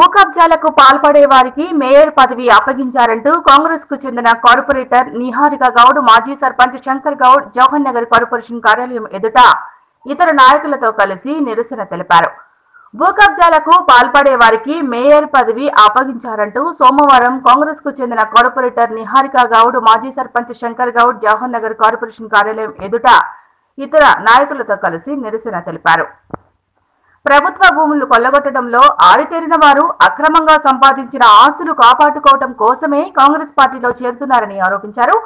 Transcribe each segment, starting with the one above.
భూ కబ్జాలకు పాల్పడే వారికి మేయర్ పదవి అప్పగించారంటూ కాంగ్రెస్ కు చెందిన కార్పొరేటర్ నిహారిక గౌడ్, మాజీ సర్పంచ్ శంకర్ గౌడ్ జవహర్ నగర్ కార్పొరేషన్ కార్యాలయం ఎదుట ఇతర నాయకులతో కలిసి నిరసన తెలిపారు. భూ కబ్జాలకు పాల్పడే వారికి మేయర్ పదవి అప్పగించారంటూ సోమవారం కాంగ్రెస్ కు చెందిన కార్పొరేటర్ నిహారిక గౌడ్, మాజీ సర్పంచ్ శంకర్ గౌడ్ జవహర్ నగర్ కార్పొరేషన్ కార్యాలయం ఎదుట ఇతర నాయకులతో కలిసి నిరసన తెలిపారు. ప్రభుత్వ భూములు కొల్లగొట్టడంలో ఆరితేరిన వారు అక్రమంగా సంపాదించిన ఆస్తులు కాపాడుకోవడం కోసమే కాంగ్రెస్ పార్టీలో చేరుతున్నారని ఆరోపించారు.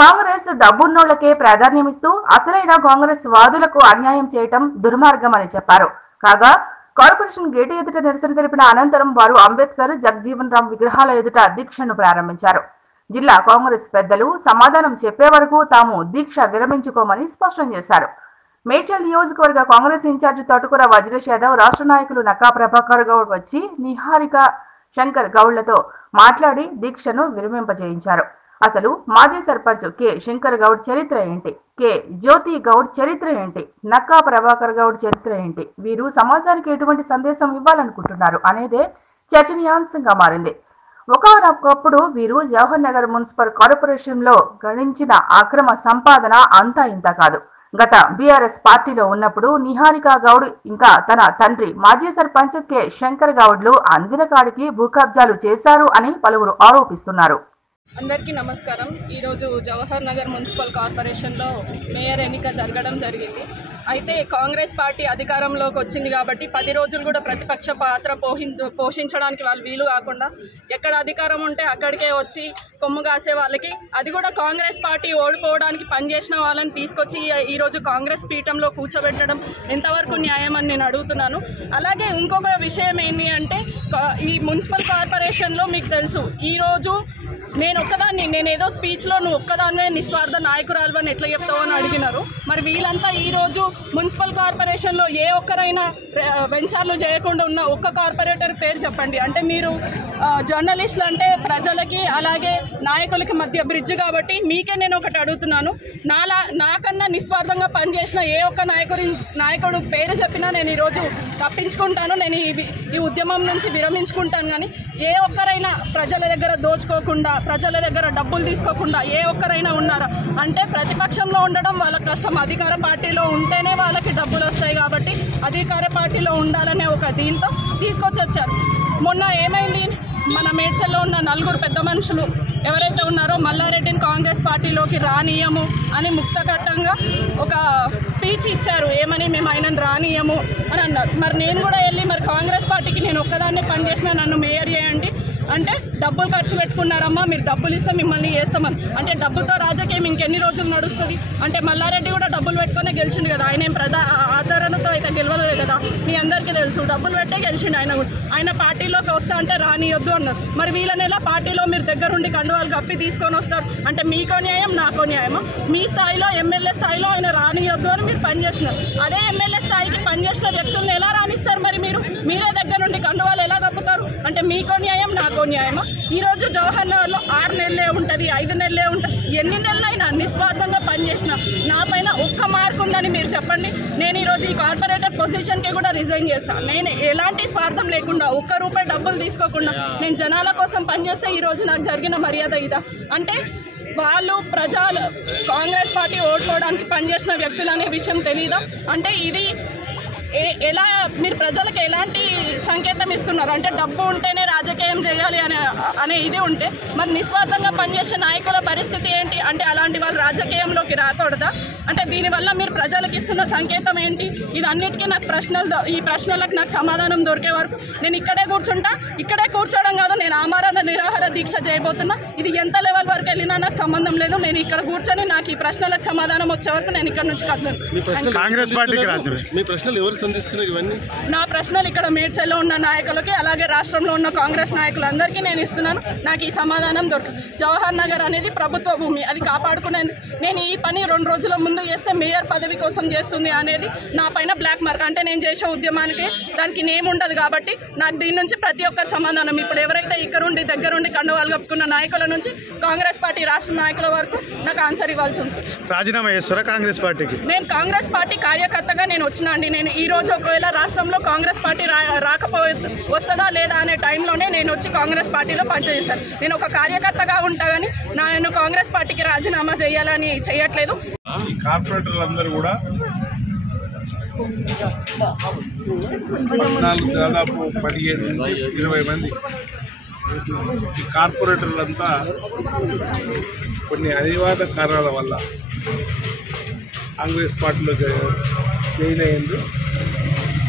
కాంగ్రెస్ డబ్బున్నోళ్లకే ప్రాధాన్యమిస్తూ అసలైన కాంగ్రెస్ వాదులకు అన్యాయం చేయటం దుర్మార్గమని చెప్పారు. కాగా కార్పొరేషన్ గేటు ఎదుట నిరసన తెలిపిన అనంతరం వారు అంబేద్కర్, జగ్జీవన్ రామ్ విగ్రహాల ఎదుట దీక్షను ప్రారంభించారు. జిల్లా కాంగ్రెస్ పెద్దలు సమాధానం చెప్పే వరకు తాము దీక్ష విరమించుకోమని స్పష్టం చేశారు. మేడ్చల్ నియోజకవర్గ కాంగ్రెస్ ఇన్ఛార్జి తోటకూర వజ్రేష్ యాదవ్, రాష్ట్ర నాయకులు నక్కా ప్రభాకర్ గౌడ్ వచ్చి నిహారిక, శంకర్ గౌడ్లతో మాట్లాడి దీక్షను విరమింపజేయించారు. అసలు మాజీ సర్పంచ్ కె శంకర్ గౌడ్ చరిత్ర ఏంటి, కె జ్యోతి గౌడ్ చరిత్ర ఏంటి, నక్కా ప్రభాకర్ గౌడ్ చరిత్ర ఏంటి, వీరు సమాజానికి ఎటువంటి సందేశం ఇవ్వాలనుకుంటున్నారు అనేదే చర్చనీయాంశంగా మారింది. ఒకప్పుడు వీరు జవహర్ నగర్ మున్సిపల్ కార్పొరేషన్ లో గణించిన అక్రమ సంపాదన అంతా ఇంత కాదు. గత బీఆర్ఎస్ పార్టీలో ఉన్నప్పుడు నిహారిక గౌడ్ ఇంకా తన తండ్రి మాజీ సర్పంచ్ కె శంకర్ గౌడ్లు అందిన కాడికి భూ కబ్జాలు చేశారు అని పలువురు ఆరోపిస్తున్నారు. అందరికీ నమస్కారం. ఈరోజు జవహర్ నగర్ మున్సిపల్ కార్పొరేషన్లో మేయర్ ఎన్నిక జరగడం జరిగింది. అయితే కాంగ్రెస్ పార్టీ అధికారంలోకి వచ్చింది కాబట్టి 10 రోజులు కూడా ప్రతిపక్ష పాత్ర పోషించడానికి వాళ్ళు వీలు కాకుండా ఎక్కడ అధికారం ఉంటే అక్కడికే వచ్చి కొమ్ము కాసే వాళ్ళకి, అది కూడా కాంగ్రెస్ పార్టీ ఓడిపోవడానికి పనిచేసిన వాళ్ళని తీసుకొచ్చి ఈరోజు కాంగ్రెస్ పీఠంలో కూర్చోబెట్టడం ఎంతవరకు న్యాయం అని నేను అడుగుతున్నాను. అలాగే ఇంకొక విషయం ఏంటి అంటే, ఈ మున్సిపల్ కార్పొరేషన్లో మీకు తెలుసు, ఈరోజు నేనేదో స్పీచ్లో నువ్వు ఒక్కదాన్నే నిస్వార్థ నాయకురాలు అని ఎట్లా చెప్తావు అని అడిగినారు. మరి వీళ్ళంతా ఈరోజు మున్సిపల్ కార్పొరేషన్లో ఏ ఒక్కరైనా వెంచర్లు చేయకుండా ఉన్న ఒక్క కార్పొరేటర్ పేరు చెప్పండి. అంటే మీరు జర్నలిస్టులు అంటే ప్రజలకి అలాగే నాయకులకి మధ్య బ్రిడ్జ్ కాబట్టి మీకే నేను ఒకటి అడుగుతున్నాను. నాకన్నా నిస్వార్థంగా పనిచేసిన ఏ ఒక్క నాయకుడు పేరు చెప్పినా నేను ఈరోజు తప్పించుకుంటాను, నేను ఈ ఉద్యమం నుంచి విరమించుకుంటాను. కానీ ఏ ఒక్కరైనా ప్రజల దగ్గర దోచుకోకుండా, ప్రజల దగ్గర డబ్బులు తీసుకోకుండా ఏ ఒక్కరైనా ఉన్నారా అంటే ప్రతిపక్షంలో ఉండడం వాళ్ళ కష్టం. అధికార పార్టీలో ఉంటేనే వాళ్ళకి డబ్బులు వస్తాయి కాబట్టి అధికార పార్టీలో ఉండాలనే ఒక దీంతో తీసుకొచ్చి వచ్చారు. మొన్న ఏమైంది, మన మేడ్చల్లో ఉన్న 4 పెద్ద మనుషులు ఎవరైతే ఉన్నారో మల్లారెడ్డిని కాంగ్రెస్ పార్టీలోకి రానియము అని ముక్తకట్టంగా ఒక స్పీచ్ ఇచ్చారు. ఏమని, మేము ఆయనను రానియము అని అన్నారు. మరి నేను కూడా వెళ్ళి మరి కాంగ్రెస్ పార్టీకి నేను ఒక్కదాన్నే పనిచేసిన, నన్ను మేయర్ చేయండి అంటే డబ్బులు ఖర్చు పెట్టుకున్నారమ్మా, మీరు డబ్బులు ఇస్తే మిమ్మల్ని చేస్తామని. అంటే డబ్బులతో రాజకీయం ఇంకెన్ని రోజులు నడుస్తుంది? అంటే మల్లారెడ్డి కూడా డబ్బులు పెట్టుకునే గెలిచిండు కదా, ఆయన ఏం ఆదరణతో అయితే గెలవలేదు కదా, మీ అందరికీ తెలుసు. డబ్బులు పెట్టే గెలిచిండు ఆయన కూడా. ఆయన పార్టీలోకి వస్తా అంటే రానియొద్దు అన్నారు. మరి వీళ్ళనేలా పార్టీలో మీరు దగ్గరుండి కండువాలు కప్పి తీసుకొని వస్తారు అంటే మీకో న్యాయం, నాకో న్యాయమా? మీ స్థాయిలో ఎమ్మెల్యే స్థాయిలో ఆయన రానియొద్దు అని మీరు పనిచేస్తున్నారు. అదే ఎమ్మెల్యే స్థాయికి పనిచేసిన వ్యక్తులను ఎలా రాణిస్తారు? మరి మీరే దగ్గర నుండి కండువాలు ఎలా కప్పుతారు? అంటే మీకో న్యాయం, నాకో న్యాయమా? ఈరోజు జవహర్ నగర్లో 6 నెలలే ఉంటుంది, 5 నెలలే ఉంటుంది, ఎన్ని నెలలైనా నిస్వార్థంగా పనిచేసిన నా పైన ఒక్క మార్కు ఉందని మీరు చెప్పండి. నేను ఈరోజు ఈ కార్పొరేటర్ పొజిషన్కి కూడా రిజైన్ చేస్తాను. నేను ఎలాంటి స్వార్థం లేకుండా, ఒక్క రూపాయి డబ్బులు తీసుకోకుండా నేను జనాల కోసం పనిచేస్తే ఈరోజు నాకు జరిగిన మర్యాద ఇదా? అంటే వాళ్ళు ప్రజలు కాంగ్రెస్ పార్టీ ఓడిపోవడానికి పనిచేసిన వ్యక్తులు అనే విషయం తెలీదా? అంటే ఇది ఎలా మీరు ప్రజలకు ఎలాంటి సంకేతం ఇస్తున్నారు? అంటే డబ్బు ఉంటేనే రాజకీయం చేయాలి అనే ఇది ఉంటే మరి నిస్వార్థంగా పనిచేసే నాయకుల పరిస్థితి ఏంటి? అంటే అలాంటి వాళ్ళు రాజకీయంలోకి రాకూడదా? అంటే దీనివల్ల మీరు ప్రజలకు ఇస్తున్న సంకేతం ఏంటి? ఇది అన్నిటికీ నాకు ఈ ప్రశ్నలకు నాకు సమాధానం దొరికే వరకు నేను ఇక్కడే కూర్చుంటా. ఇక్కడే కూర్చోవడం కాదు, నేను ఆమరణ నిరాహార దీక్ష చేయబోతున్నా. ఇది ఎంత లెవెల్ వరకు వెళ్ళినా నాకు సంబంధం లేదు. నేను ఇక్కడ కూర్చొని నాకు ఈ ప్రశ్నలకు సమాధానం వచ్చే వరకు నేను ఇక్కడ నుంచి కదలను. నా ప్రశ్నలు ఇక్కడ మేడ్చల్లో ఉన్న నాయకులకి అలాగే రాష్ట్రంలో ఉన్న కాంగ్రెస్ నాయకులందరికీ నేను ఇస్తున్నాను. నాకు ఈ సమాధానం దొరకదు. జవహర్ నగర్ అనేది ప్రభుత్వ భూమి, అది కాపాడుకునేందుకు నేను ఈ పని 2 రోజుల ముందు చేస్తే మేయర్ పదవి కోసం చేస్తుంది అనేది నా పైన బ్లాక్ మార్క్. అంటే నేను చేసే ఉద్యమానికి దానికి నేమ్ ఉండదు కాబట్టి నాకు దీని నుంచి ప్రతి ఒక్కరి సమాధానం. ఇప్పుడు ఎవరైతే ఇక్కడుండి దగ్గరుండి కండవాలు కప్పుకున్న నాయకుల నుంచి కాంగ్రెస్ పార్టీ రాష్ట్ర నాయకుల వరకు నాకు ఆన్సర్ ఇవ్వాల్సి ఉంటుంది. రాజీనామా చేస్తారా కాంగ్రెస్ పార్టీకి? నేను కాంగ్రెస్ పార్టీ కార్యకర్తగా నేను వచ్చినా అండి. నేను ఈ ఈరోజు ఒకవేళ రాష్ట్రంలో కాంగ్రెస్ పార్టీ వస్తుందా లేదా అనే టైంలోనే నేను వచ్చి కాంగ్రెస్ పార్టీలో పనిచేస్తాను. నేను ఒక కార్యకర్తగా ఉంటా కానీ నేను కాంగ్రెస్ పార్టీకి రాజీనామా చేయాలని చేయట్లేదు. ఈ కార్పొరేటర్లందరూ కూడా దాదాపు 15-20 మంది ఈ కార్పొరేటర్లంతా కొన్ని అనివార్య కారణాల వల్ల కాంగ్రెస్ పార్టీలో జాయిన్ అయ్యింది.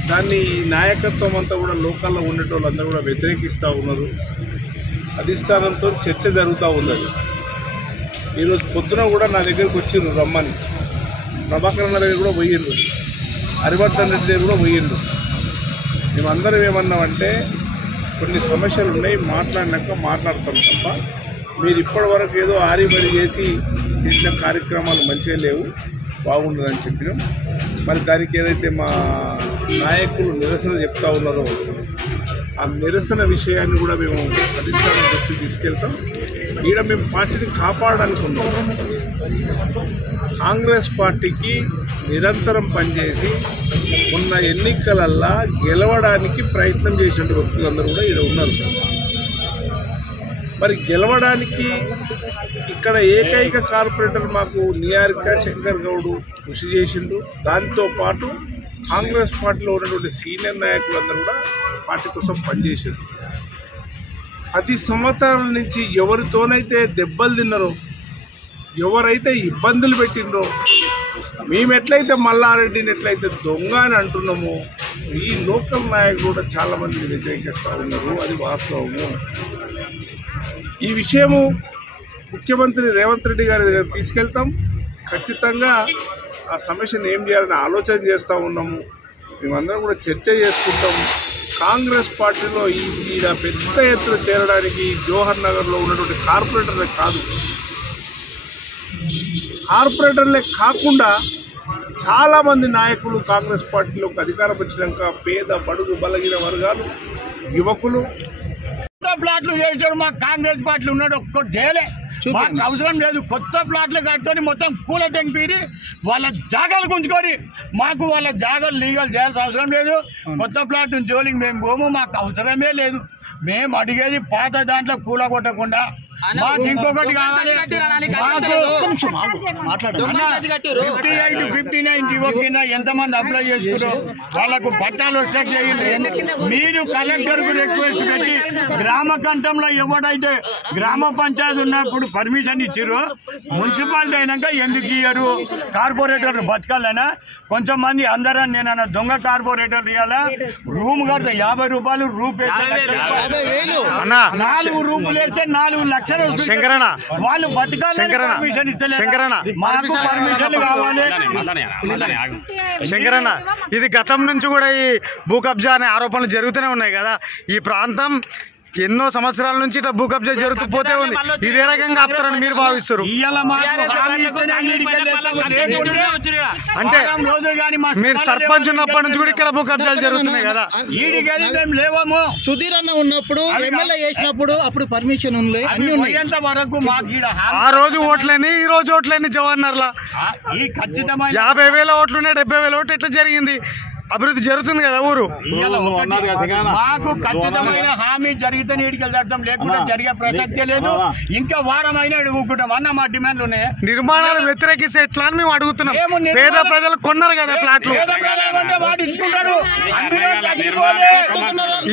దాన్ని నాయకత్వం అంతా కూడా లోకల్లో ఉండేటోళ్ళందరూ కూడా వ్యతిరేకిస్తూ ఉన్నారు. అధిష్టానంతో చర్చ జరుగుతూ ఉన్నది. ఈరోజు పొద్దున కూడా నా దగ్గరికి వచ్చిండ్రు రమ్మని. ప్రభాకర్ దగ్గర కూడా పోయిండ్రు, హరివర్ధన్ రెడ్డి దగ్గర కూడా పోయిండ్రు. మేమందరం ఏమన్నామంటే కొన్ని సమస్యలు ఉన్నాయి, మాట్లాడినాక మాట్లాడతాం తప్ప మీరు ఇప్పటి వరకు ఏదో ఆరిబరి చేసిన కార్యక్రమాలు మంచిగా లేవు, బాగుండదని చెప్పినాం. మరి దానికి ఏదైతే మా నాయకులు నిరసన చెప్తా ఉన్నారో ఆ నిరసన విషయాన్ని కూడా మేము అధిష్టానం దృష్టికి తీసుకెళ్తాం. ఈడ మేము పార్టీని కాపాడడానికి ఉన్నాం. కాంగ్రెస్ పార్టీకి నిరంతరం పనిచేసి ఉన్న ఎన్నికలల్లా గెలవడానికి ప్రయత్నం చేసిన వ్యక్తులందరూ కూడా ఈడ ఉన్నారు. మరి గెలవడానికి ఇక్కడ ఏకైక కార్పొరేటర్ మాకు నిహారిక శంకర్ గౌడ్ కృషి చేసిండు. దాంతోపాటు కాంగ్రెస్ పార్టీలో ఉన్నటువంటి సీనియర్ నాయకులందరూ కూడా పార్టీ కోసం పనిచేశారు. 10 సంవత్సరాల నుంచి ఎవరితోనైతే దెబ్బలు తిన్నారో, ఎవరైతే ఇబ్బందులు పెట్టిండ్రో, మేము ఎట్లయితే మల్లారెడ్డిని ఎట్లయితే దొంగ అని అంటున్నామో ఈ లోకల్ నాయకులు కూడా చాలామందిని వ్యతిరేకిస్తూ ఉన్నారు. అది వాస్తవము. ఈ విషయము ముఖ్యమంత్రి రేవంత్ రెడ్డి గారి దగ్గర తీసుకెళ్తాం. ఖచ్చితంగా ఆ సమస్యను ఏం చేయాలని ఆలోచన చేస్తూ ఉన్నాము. మేమందరం కూడా చర్చ చేసుకుంటాము. కాంగ్రెస్ పార్టీలో ఈయన పెద్ద ఎత్తున చేరడానికి జవహర్ నగర్లో ఉన్నటువంటి కార్పొరేటర్లే కాదు, కార్పొరేటర్లే కాకుండా చాలామంది నాయకులు కాంగ్రెస్ పార్టీలోకి అధికారం వచ్చినాక పేద బడుగు బలగిన వర్గాలు, యువకులు కొత్త ప్లాట్లు చేసాడు. మాకు కాంగ్రెస్ పార్టీలు ఉన్నాడు, ఒక్కటి చేయలే. మాకు అవసరం లేదు. కొత్త ప్లాట్లు కట్టుకొని మొత్తం కూల తెంపి వాళ్ళ జాగాలు గుంజుకొని మాకు వాళ్ళ జాగాలు లీగల్ చేయాల్సిన అవసరం లేదు. కొత్త ప్లాట్ జోలికి మేము పోము, మాకు అవసరమే లేదు. మేము అడిగేది పాత దాంట్లో కూల కొట్టకుండా మాకు ఇంకొకటి కావాలి. మాకు 58, 59 జీవో కింద ఎంతమంది అప్లై చేసుకున్నారు వాళ్ళకు పట్టాలు వచ్చా చేయండి. మీరు కలెక్టర్ కు రిక్వెస్ట్ పెట్టి గ్రామ కంఠంలో ఎవడైతే గ్రామ పంచాయతీ ఉన్నప్పుడు పర్మిషన్ ఇచ్చారు, మున్సిపాలిటీ అయినాక ఎందుకు ఇయ్యరు? కార్పొరేటర్ బతకాలనా? కొంచెం మంది అందరూ నేను దొంగ కార్పొరేటర్ ఇవ్వాలా? రూమ్ కడితే 50 రూపాయలు, రూప్ 4 రూపులు వేస్తే 4 లక్షలు. శంకరన్న వాళ్ళు బతకాలని పర్మిషన్ ఇస్తలేదు, మాకు పర్మిషన్ కావాలి. శంకరన్న, ఇది గతం నుంచి కూడా ఈ భూ కబ్జా అనే ఆరోపణలు జరుగుతూనే ఉన్నాయి కదా. ఈ ప్రాంతం ఎన్నో సంవత్సరాల నుంచి ఇట్లా భూ కబ్జా జరుగుతూ పోతే ఉంది. ఇదే రకంగా ఆపుతారని మీరు భావిస్తారు? అంటే మీరు సర్పంచ్ ఉన్నప్పటి నుంచి కూడా ఇక్కడ భూ కబ్జాలు జరుగుతున్నాయి కదా. లేవము సుధీర్ అన్న ఉన్నప్పుడు ఎమ్మెల్యే చేసినప్పుడు అప్పుడు పర్మిషన్ ఉంది, అన్ని ఉన్నాయి. వరకు మాకు ఆ రోజు ఓట్లేని ఈ రోజు ఓట్లేని జవహర్ నగర్లో 50,000 ఓట్లున్నాయి, 70,000 ఓట్లు ఎట్లా జరిగింది? అభివృద్ధి జరుగుతుంది కదా ఊరు. మాకు ఖచ్చితమైన హామీ జరిగితే నీటికి వెళ్తాం, లేకుండా జరిగే ప్రసక్తే లేదు. ఇంకా వారం అయినా అడుగుకుంటాం అన్న మా డిమాండ్లు ఉన్నాయి. నిర్మాణాలు వ్యతిరేకిస్తే ఎట్లా అని మేము అడుగుతున్నాం. పేద ప్రజలు కొన్నారు కదా ఫ్లాట్లు.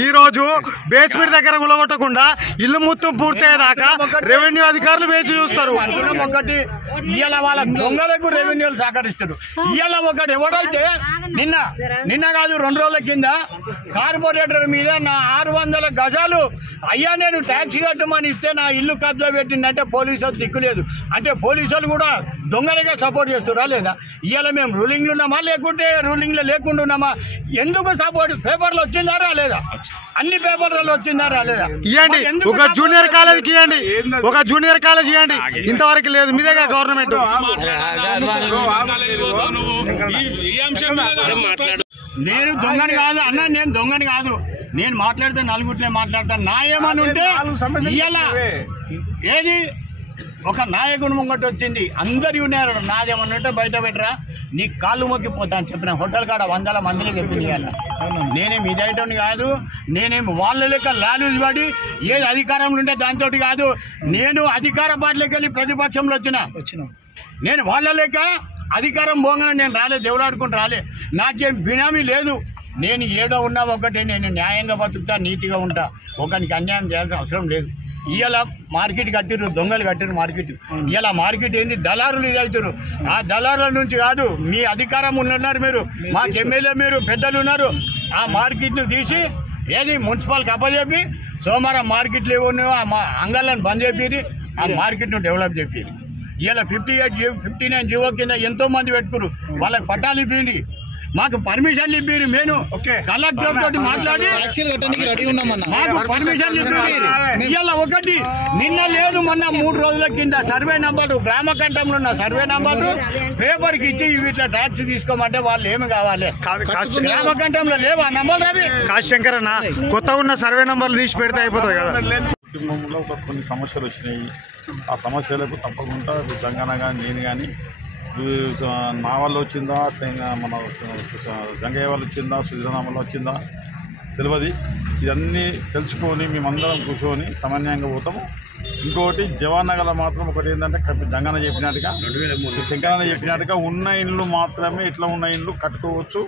ఈ రోజు బేస్మెంట్ దగ్గర గులగొట్టకుండా ఇల్లు మొత్తం పూర్తయ్యేదాకా రెవెన్యూ అధికారులు వేచి చూస్తారు. ఒకటి ఇవాళ వాళ్ళ దొంగలకు రెవెన్యూలు సహకరిస్తారు. ఇవాళ ఒకటి ఎవడైతే నిన్న కాదు 2 రోజుల కింద కార్పొరేటర్ మీద నా 600 గజాలు అయ్యా నేను ట్యాక్సీ కట్టమని ఇస్తే నా ఇల్లు కబ్జా పెట్టిందంటే పోలీసులు దిక్కులేదు. అంటే పోలీసులు కూడా దొంగలుగా సపోర్ట్ చేస్తారా లేదా? ఇవాళ మేము రూలింగ్లు ఉన్నామా లేకుంటే రూలింగ్లో లేకుండా ఉన్నామా? ఎందుకు సపోర్ట్? పేపర్లు వచ్చిందా రాలేదా? అన్ని పేపర్లలో వచ్చిందా రాలేదా? ఇవ్వండి, ఒక జూనియర్ కాలేజీకి ఇవ్వండి, ఒక జూనియర్ కాలేజ్ ఇవ్వండి. ఇంతవరకు లేదు, మీదేగా గవర్నమెంట్. నేను దొంగని కాదు అన్న, నేను దొంగని కాదు. నేను మాట్లాడితే నలుగురిలో మాట్లాడతాను. నా ఏమని ఉంటే ఇయ్యాల ఏది ఒక నాయకుడు ముంగట వచ్చింది అందరి ఉన్నారు నాదేమన్నట్టు బయట పెట్టరా నీ కాళ్ళు మొక్కిపోతా అని చెప్పిన హోటల్ కాడ 100 మందిని చెప్పింది అలా నేనేం ఇదైటోని కాదు నేనేం వాళ్ళ లెక్క లాలూజ్ పడి ఏది అధికారంలో ఉంటే దాంతో కాదు నేను అధికార పార్టీలోకి వెళ్ళి ప్రతిపక్షంలో వచ్చిన నేను వాళ్ళ లెక్క అధికారం పోగానే నేను రాలే దేవులాడుకుంటూ రాలే నాకేం బినామీ లేదు నేను ఏడో ఉన్నా ఒకటే నేను న్యాయంగా బతుకుతా నీతిగా ఉంటా ఒకరికి అన్యాయం చేయాల్సిన అవసరం లేదు ఇవాళ మార్కెట్ కట్టిర్రు దొంగలు కట్టిర్రు మార్కెట్ ఇవాళ మార్కెట్ ఏంటి దళారులు ఇది అవుతారు ఆ దళారుల నుంచి కాదు మీ అధికారం ఉన్నారు మీరు మాకు ఎమ్మెల్యే మీరు పెద్దలు ఉన్నారు ఆ మార్కెట్ను తీసి ఏది మున్సిపల్కి అప్పచెప్పి సోమవారం మార్కెట్లు ఏమో ఆ అంగళ్ళని బంద్ చేపి ఆ మార్కెట్ను డెవలప్ చేపి ఇలా 59 జీవో కింద ఎంతో మంది పెట్టుకున్నారు వాళ్ళకి పట్టాలు ఇప్పింది మాకు పర్మిషన్లు ఇప్పారు మేము కలెక్టర్ తోటి మాట్లాడి మాకు పర్మిషన్లు ఇప్పారు ఇలా ఒకటి నిన్న లేదు మొన్న 3 రోజుల కింద సర్వే నంబరు గ్రామ కంఠంలో ఉన్న సర్వే నంబరు పేపర్కి ఇచ్చి ఇట్లా ట్యాక్స్ తీసుకోమంటే వాళ్ళు ఏమి కావాలి గ్రామ కంఠంలో లేవా నంబర్ రవి కాశంకర్ అన్న కొత్తగా ఉన్న సర్వే నంబర్లు తీసి పెడితే అయిపోతుంది కదా కుటుంబంలో కొన్ని సమస్యలు వచ్చినాయి ఆ సమస్యలకు తప్పకుండా తెలంగాణ కానీ నేను కానీ నా వల్ల వచ్చిందా మన గంగయ్య వల్ల వచ్చిందా సుజనా వల్ల వచ్చిందా తెలియదు ఇవన్నీ తెలుసుకొని మేమందరం కూర్చొని సమన్వయంగా పోతాము ఇంకోటి జవాన్ నగర్లో మాత్రం ఒకటి ఏంటంటే జంగన్న చెప్పినట్టుగా శంకరన్న చెప్పినట్టుగా ఉన్న ఇండ్లు మాత్రమే ఇట్లా ఉన్న ఇండ్లు కట్టుకోవచ్చు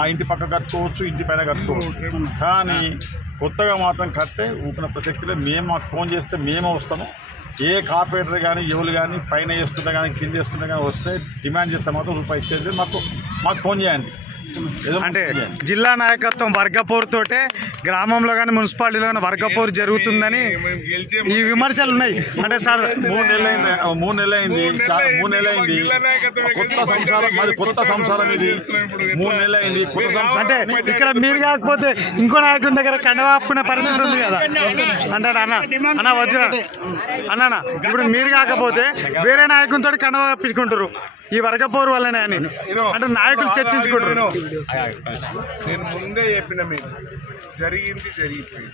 ఆ ఇంటి పక్క కట్టుకోవచ్చు ఇంటి పైన కట్టుకోవచ్చు కానీ కొత్తగా మాత్రం కడితే ఊపిన ప్రసక్తిలో మేము మాకు ఫోన్ చేస్తే మేమే వస్తాము ఏ కార్పొరేటర్ కానీ ఎవరు కానీ పైన వేస్తుంటే కానీ కింద వేస్తుంటే కానీ వస్తే డిమాండ్ చేస్తే మాత్రం రూపాయి ఇచ్చేది మాకు ఫోన్ చేయండి అంటే జిల్లా నాయకత్వం వర్గపోరు తోటే గ్రామంలో కానీ మున్సిపాలిటీలో కానీ వర్గపోరు జరుగుతుందని ఈ విమర్శలు ఉన్నాయి అంటే సార్ 3 నెలలైంది కొత్త సంసారం మాది కొత్త సంసారం ఇది 3 నెలలైంది అంటే ఇక్కడ మీరు కాకపోతే ఇంకో నాయకుని దగ్గర కండవాపుకునే పరిస్థితి ఉంది కదా అంటాడు అన్న వచ్చిన అన్న ఇప్పుడు మీరు కాకపోతే వేరే నాయకునితో కండవ కప్పించుకుంటారు ఈ వర్గపోరు వల్లనే అని అంటే నాయకులు చర్చించుకుంటారు నేను ముందే చెప్పిన మీకు జరిగిపోయింది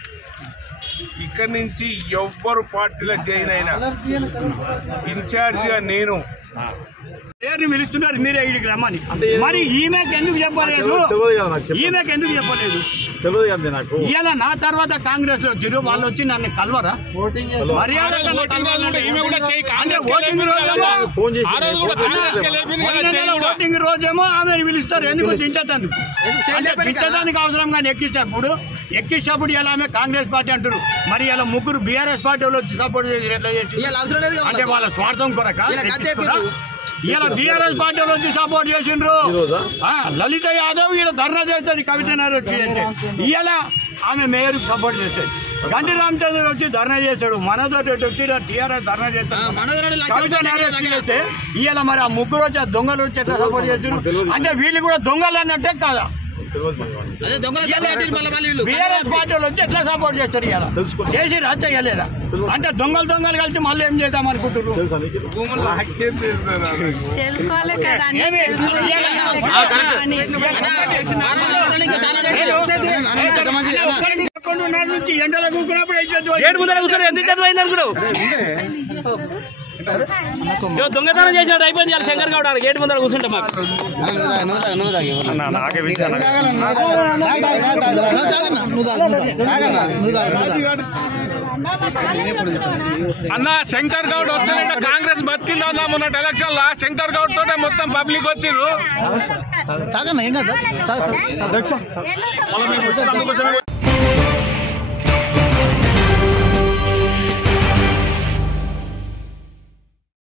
ఇక్కడి నుంచి ఎవ్వరు పార్టీలో జాయిన్ అయినా ఇన్ఛార్జిగా నేను పేరుని పిలుస్తున్నారు మీరే ఇక్కడికి రమ్మని మరి ఈమెకి ఎందుకు చెప్పలేదు తెలియదు కదా నాకు ఇవాళ నా తర్వాత కాంగ్రెస్ లో వచ్చారు వాళ్ళు వచ్చి నన్ను కలవరా మర్యాద ఓటింగ్ రోజేమో ఆమె పిలుస్తారు ఎందుకు దించేందుకు అంటే దించడానికి అవసరం కానీ ఎక్కించేటప్పుడు ఇలా ఆమె కాంగ్రెస్ పార్టీ అంటారు మరి ఇలా ముగ్గురు బీఆర్ఎస్ పార్టీ వాళ్ళు వచ్చి సపోర్ట్ చేసి ఎట్లా చేసి అంటే వాళ్ళ స్వార్థం కొరక ఇలా బీఆర్ఎస్ పార్టీ వచ్చి సపోర్ట్ చేసిండ్రు లలిత యాదవ్ ఈయన ధర్నా చేస్తుంది కవిత వచ్చి ఇవాళ ఆమె మేయర్ సపోర్ట్ చేస్తుంది గంటి రామచంద్ర వచ్చి ధర్నా చేస్తాడు మనతోటి వచ్చి టీఆర్ఎస్ ధర్నా చేస్తాడు కవిత చేస్తే ఇవాళ మరి ఆ ముగ్గురు వచ్చి ఆ దొంగలు వచ్చి ఎట్లా సపోర్ట్ చేస్తారు అంటే వీళ్ళు కూడా దొంగలు అన్నట్టే కాదా బీఆర్ఎస్ పార్టీ వచ్చి ఎట్లా సపోర్ట్ చేస్తారు ఇలా చేసి చేయలేదా అంటే దొంగలు కలిసి మళ్ళీ ఏం చేద్దాం అనుకుంటున్నారు నుంచి ఎండలో కూకున్నప్పుడు ఏడు ముందర కూర్చొని ఎంత చదువు అనుకున్నావు దొంగతనం చేసినట్టు అయిపోయింది ఇవాళ శంకర్ గౌడ్ గేట్ ముందర కూర్చుంటే మాకు అన్న శంకర్ గౌడ్ వస్తానంటే కాంగ్రెస్ బతికిందన్నా మొన్న ఎలక్షన్ లా శంకర్ గౌడ్ తోటే మొత్తం పబ్లిక్ వచ్చిర్రు.